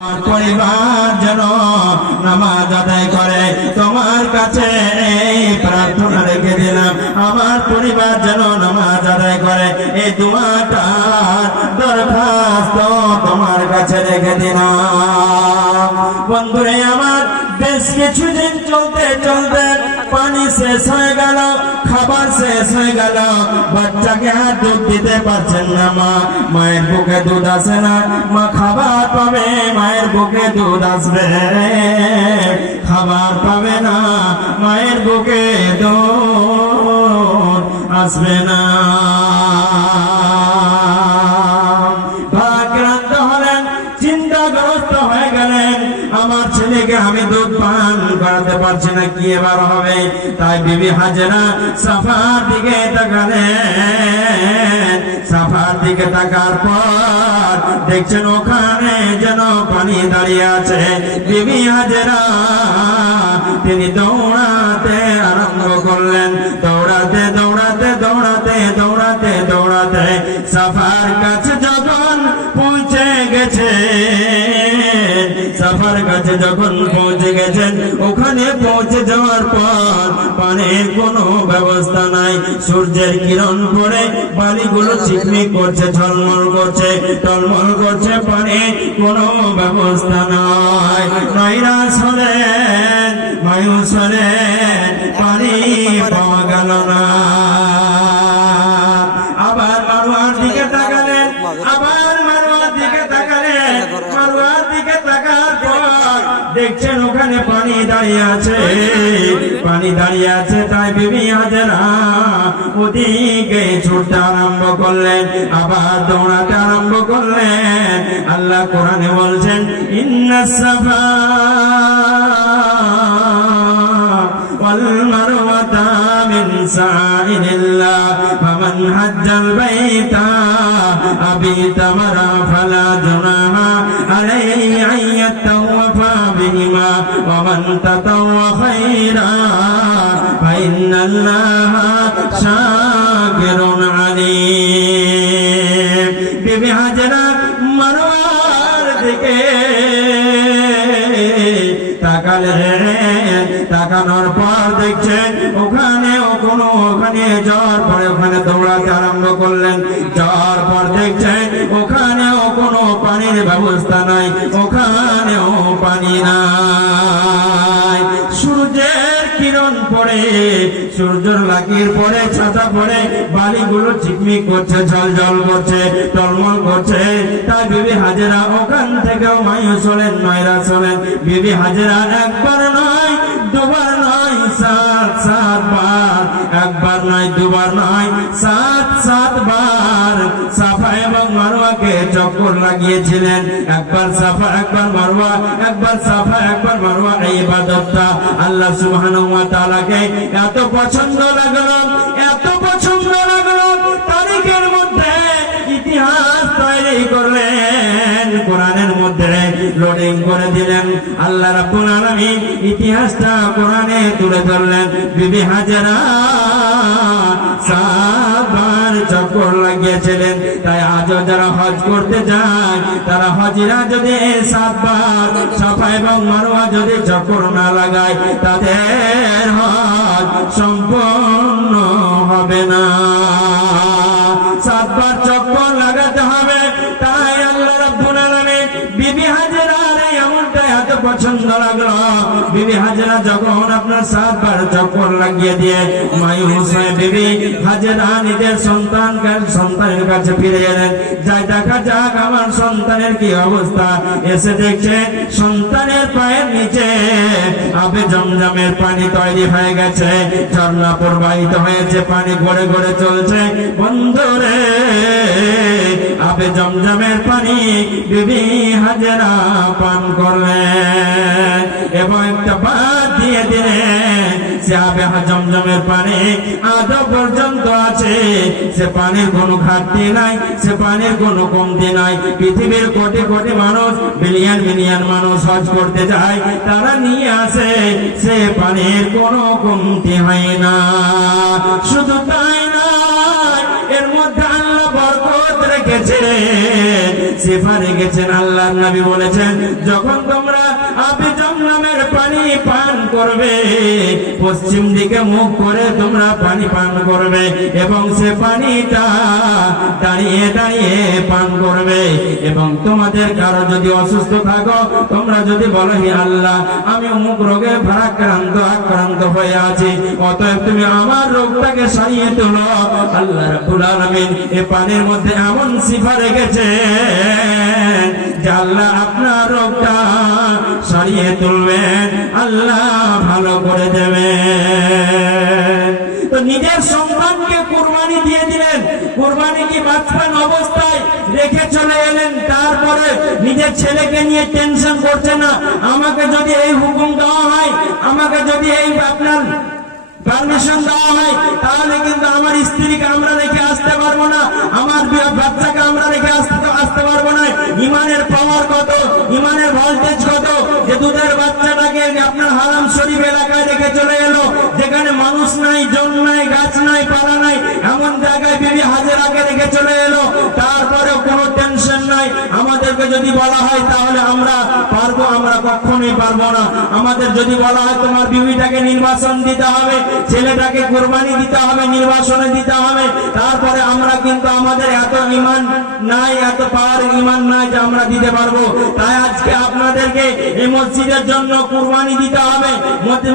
পরিবার যেন নামাজ আদায় করে, তোমার কাছে এই প্রার্থনা রেখে দিলাম। আমার পরিবার যেন নামাজ আদায় করে, এই দোয়াটার দরখাস্ত তোমার কাছে রেখে দিলাম। চলতে চলতে পানি শেষ হয়ে গেল, খাবার শেষ হয়ে গেল। বাচ্চাকে আর দুধ দিতে পারছেন না মা, মায়ের বুকে দুধ আসে না। মা খাবার পাবে, মায়ের বুকে দুধ আসবে। খাবার পাবে না, মায়ের বুকে দুধ আসবে না। পারছি না, কি এবার হবে? তাই বিবি হাজরা সাফার দিকে তাকালেন। সাফার দিকে তাকার পর দেখছেন ওখানে যেন পানি দাঁড়িয়ে আছে। বিবি হাজরা, তিনি দৌড়াতে আরম্ভ করলেন। দৌড়াতে দৌড়াতে দৌড়াতে দৌড়াতে দৌড়াতে সাফার কাছে যখন পৌঁছে গেছে, সাফার কাছে যখন পৌঁছে ওখানে পৌঁছে যাওয়ার পর পানির কোনো ব্যবস্থা নাই। সূর্যের কিরণ পড়ে, বালিগুলো চিকমিক করছে, ঝলমল করছে, টলমল করছে পানি কোনো ব্যবস্থা নাই। নাইরাস হলেন মায়ুস হলেন পানি পাওয়া গেল না। আছে পানি দাঁড়িয়ে আছে তাই বিবি হাজারা ওদিকে ছুটতে আরম্ভ করলেন আবার দৌড়াতে আরম্ভ করলেন আল্লাহ কোরআনে বলছেন ইন্না সাফা والمروة من سائر الله فمن حج البيت أبي تمرا فلا جناح عليه أن يتوف بهما ومن تطوع خيرا فإن الله شاكر عليم বিবি হাজরা মরওয়ার দিকে তাকালেন তাকানোর পর দেখছেন ওখানে ও কোনো ওখানে জ্বর পরে ওখানে দৌড়াতে আরম্ভ করলেন জ্বর পর দেখছেন ওখানে ও কোনো পানির ব্যবস্থা নাই ওখানেও পানি নাই সূর্যের লাকির পরে, ছাতা পরে, বালিগুলো চিকমিক করছে জল জল করছে, টলমল করছে। তাই বিবি হাজেরা ওখান থেকেও মায়ুস হলেন মায়েরা হলেন বিবি হাজেরা একবার নয়, দুবার নয়, সাত সাত বার একবার নয়, দুবার নয়, সাত সাত বার সাফা এবং মারোয়াকে চক্কর লাগিয়েছিলেন। একবার সাফা, একবার মারোয়া একবার সাফা, একবার মারোয়া এই ইবাদতটা আল্লাহ সুবহানাহু ওয়া এত পছন্দ লাগল, এত পছন্দ লাগল, তারিখের মধ্যে ইতিহাস তৈরি করলেন, কোরআনের মধ্যে লোডিং করে দিলেন। আল্লাহ রাব্বুল আলামিন ইতিহাসটা কোরআনে তুলে ধরলেন। বিবি হাজারা লাগিয়েছিলেন। তাই আজও যারা হজ করতে যায়, তারা হজিরা যদি সাতবার সাফা এবং মারোয়া যদি চক্কর না লাগায়, তাদের হজ সম্পূর্ণ হবে না। সাতবার পছন্দ লাগল বিবি হাজেরা, যখন আপনার লাগিয়ে দিয়ে বিবি হাজেরা নিজের সন্তান সন্তানের কাছে ফিরে এলেন। যাই দেখা যাক আমার সন্তানের কি অবস্থা। এসে দেখছে সন্তানের পায়ের নিচে আবে জমজমের পানি তৈরি হয়ে গেছে। ঝর্ণা প্রবাহিত হয়েছে, পানি গড়ে গড়ে চলছে। বন্ধুরে, আবে জমজমের পানি বিবি হাজরা পান করলেন। এবং একটা বাদ দিয়ে সে জমজমের পানি পর্যন্ত আছে। সে পানির কোনো ঘাটতি নাই, সে পানির কোনো কমতি নাই। পৃথিবীর কোটি কোটি মানুষ মানুষ হজ করতে যায়, তারা নিয়ে আসে, সে পানির কোনো কমতি হয় না। শুধু তাই এর মধ্যে আল্লাহ বরকত রেখেছে। সিফা রেখেছেন আল্লাহ নবী বলেছেন, যখন তোমরা আপনি জমনামের পানি পান করবে। পশ্চিম দিকে মুখ করে তোমরা পানি পান করবে এবং সে পানিটা দাঁড়িয়ে দাঁড়িয়ে পান করবে। এবং তোমাদের কারও যদি অসুস্থ থাকো, তোমরা যদি বলো, হে আল্লাহ, আমি অমুক রোগে ভারাক্রান্ত, আক্রান্ত হয়ে আছি। অতএব তুমি আমার রোগটাকে সারিয়ে তোলো। আল্লাহ রাব্বুল আলামিন এ পানির মধ্যে এমন সিফা রেখেছে আল্লাহ আপনার সারিয়ে তুলবেন, আল্লাহ ভালো করে দেবেন। তো নিজের সন্তানকে কুরবানি দিয়ে দিলেন। কুরবানি কি বাঁচবেন অবস্থায় রেখে চলে এলেন। তারপরে নিজের ছেলেকে নিয়ে টেনশন করছে না। আমাকে যদি এই হুকুম দেওয়া হয়, আমাকে যদি এই আপনার পারমিশন দেওয়া হয়, তাহলে কিন্তু আমার স্ত্রীকে আমরা রেখে আসতে পারব না। আমার বাচ্চাকে আমরা রেখে আসতে ইমানের পাওয়ার কত? ইমানের ভোল্টেজ কত? যে দুধের বাচ্চাটাকে আপনার হারাম শরীফ এলাকায় রেখে চলে এলো যেখানে মানুষ নাই জন নাই, গাছ নাই, পালা নাই, এমন জায়গায় বিবি হাজেরাকে রেখে চলে এলো তারপরেও কোনো যদি বলা হয়, তাহলে আমরা পারব, আমরা কখনোই পারব না। আমাদের যদি বলা হয়, তোমার বিবিটাকে নির্বাচন দিতে হবে, ছেলেটাকে কোরবানি দিতে হবে নির্বাচনে দিতে হবে, তারপরে আমরা কিন্তু আমাদের এত ইমান নাই, এত পাওয়ার ইমান নাই যে আমরা দিতে পারব। তাই আজকে আপনাদেরকে এই মসজিদের জন্য কুরবানি দিতে হবে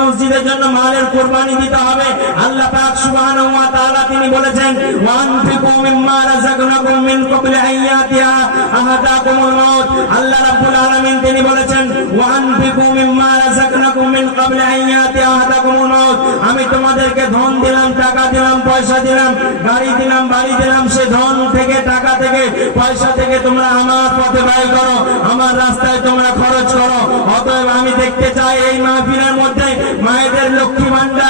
মসজিদের জন্য মালের কোরবানি দিতে হবে। আল্লাহ পাক সুবহানাহু ওয়া তাআলা তিনি বলেছেন ওয়ানফিকু মিম্মা রাযাকনাকুম মিন ক্বাবলি আইয়াতিহা আহাদাকুমুল মাউত আল্লাহ রাব্বুল আলামিন তিনি বলেছেন মিম্মা রাযাকনাকুম মিন ক্বাবলি মাউত আমি তোমাদেরকে ধন দিলাম, টাকা দিলাম, পয়সা দিলাম, গাড়ি দিলাম, বাড়ি দিলাম, সে ধন থেকে, টাকা থেকে, পয়সা থেকে তোমরা আমার পথে ব্যয় করো, আমার রাস্তায় তোমরা খরচ করো। অতএব আমি দেখতে চাই এই মাহফিলের মধ্যে মায়েদের লক্ষ্মী ভান্ডার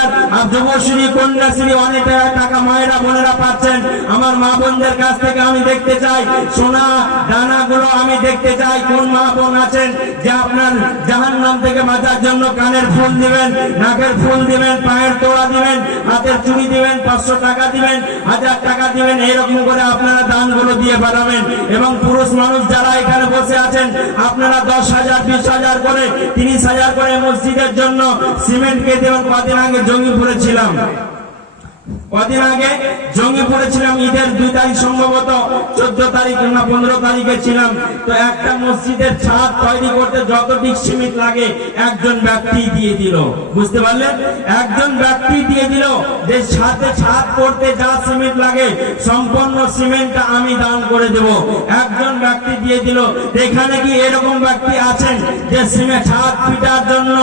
যুবশ্রী কন্যাশ্রী, অনেক টাকা মায়েরা, বোনেরা পাচ্ছেন। আমার মা বোনদের কাছ থেকে আমি দেখতে চাই। সোনা দানাগুলো আমি দেখতে চাই, কোন মা বোন আছেন? যে আপনার জাহান নাম থেকে বাঁচার জন্য কানের ফুল দিবেন, নাকের ফুল দিবেন, পায়ের তোড়া দিবেন, হাতের চুড়ি দিবেন, পাঁচশো টাকা দিবেন, হাজার টাকা দিবেন এইরকম করে আপনারা দানগুলো দিয়ে বাড়াবেন। এবং পুরুষ মানুষ যারা এখানে বসে আছেন, আপনারা দশ হাজার, বিশ হাজার করে, তিরিশ হাজার করে মসজিদের জন্য সিমেন্ট কে দেবেন কদিন আগে জঙ্গিপুরে ছিলাম কদিন আগে জঙ্গি পড়েছিলাম, ঈদের দুই তারিখ সম্ভবত, চোদ্দ তারিখ না পনেরো তারিখে ছিলাম। তো একটা মসজিদের ছাদ তৈরি করতে যত সিমেন্ট লাগে, একজন ব্যক্তি দিয়ে দিল। বুঝতে পারলেন? একজন ব্যক্তি দিয়ে দিল যে ছাদে ছাদ করতে যা সিমেন্ট লাগে, সম্পূর্ণ সিমেন্টটা আমি দান করে দেব। একজন ব্যক্তি দিয়ে দিল, এখানে কি এরকম ব্যক্তি আছেন যে সিমেন্ট ছাদ পিটার জন্য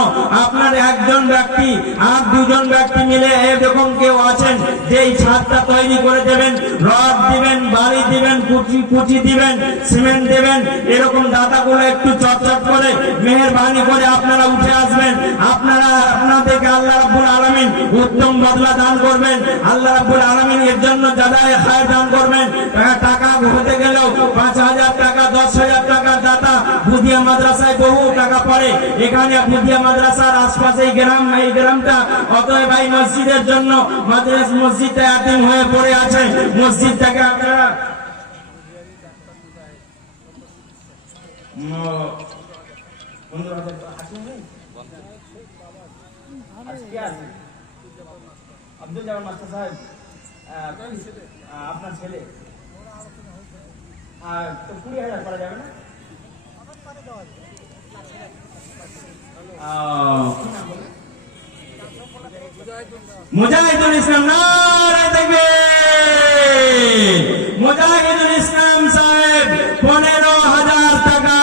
আপনার একজন ব্যক্তি আর দুজন ব্যক্তি মিলে এরকম কেউ আছেন? যে ছাদটা তৈরি করে দেবেন, রড দিবেন, বালি দিবেন, কুচি কুচি দিবেন, সিমেন্ট দেবেন, এরকম দাতাগুলো একটু চটচট করে, মেহেরবানি করে আপনারা উঠে আসবেন। আপনারা, আপনাদেরকে আল্লাহ রাব্বুল আলামিন উত্তম বদলা দান করবেন। আল্লাহ রাব্বুল আলামিন এর জন্য যাদায় খায় দান করবেন। টাকা- হতে গেলেও পাঁচ হাজার টাকা, দশ হাজার টাকার দাতা বুদিয়া মাদ্রাসায় বহু টাকা পড়ে। এখানে বুদিয়া মাদ্রাসার আশপাশে গ্রাম, এই গ্রামটা। অতএব এই মসজিদের জন্য মাদ্রাস মসজিদটা আদিম হয়ে পড়ে আছে মসজিদটাকে আপনারা আব্দুল মাস্টার সাহেব আপনার ছেলে আর কুড়ি হাজার করা যাবে না? মুজাহিদুল ইসলাম নারায় দেখবে মুজাহিদুল ইসলাম সাহেব পনেরো হাজার টাকা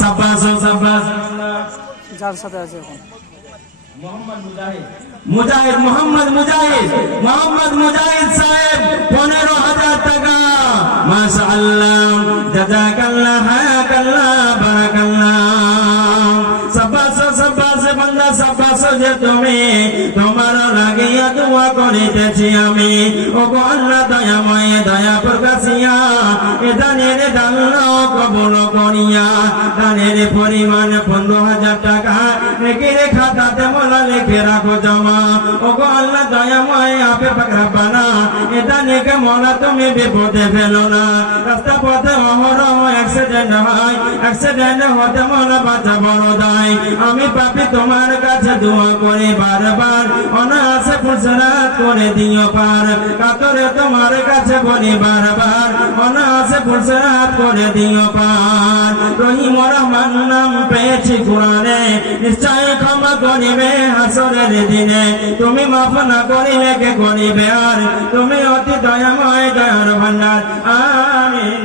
সাব্বাস সাব্বাস যার সাথে আছে এখন মোহাম্মদ মুজাহিদ মুজাহিদ মোহাম্মদ মুজাহিদ মোহাম্মদ মুজাহিদ সাহেব পনেরো হাজার টাকা মাশা আল্লাহ জাজাকাল্লাহ হায়াকাল্লাহ বারাকাল্লাহ তুমি তোমার দোয়া করিতেছি আমি। ও আল্লাহ দয়াময়, দয়া প্রকাশিয়া, এ দানের দান কবল করিয়া দানের পরিমাণ পনেরো হাজার টাকা। রেখে খাতাতে মোলা লিখে রাখো জমা। ও আল্লাহ দয়াময়, আপে বানা। এ দানেকে মোলা তুমি বিপদে ফেলো না। রাস্তা পথে অহরহ অ্যাক্সিডেন্ট হয়। অ্যাক্সিডেন্ট হতে মোলা বাঁচা বড় দায়। আমি পাপি তোমার কাছে দোয়া করে বারবার। অনায়াসে ফুসরাত করে দিও পার। কাতরে তোমার কাছে বলি বারবার, অনায়াসে ফুসরাত করে দিও পার। রহিম রহমান নাম পেয়েছি কোরআনে, নিশ্চয় ক্ষমা করিবে হাসরের দিনে। তুমি মাফ না করিলে কে করিবে আর? তুমি অতি দয়াময়, দয়ার ভান্ডার আমিন।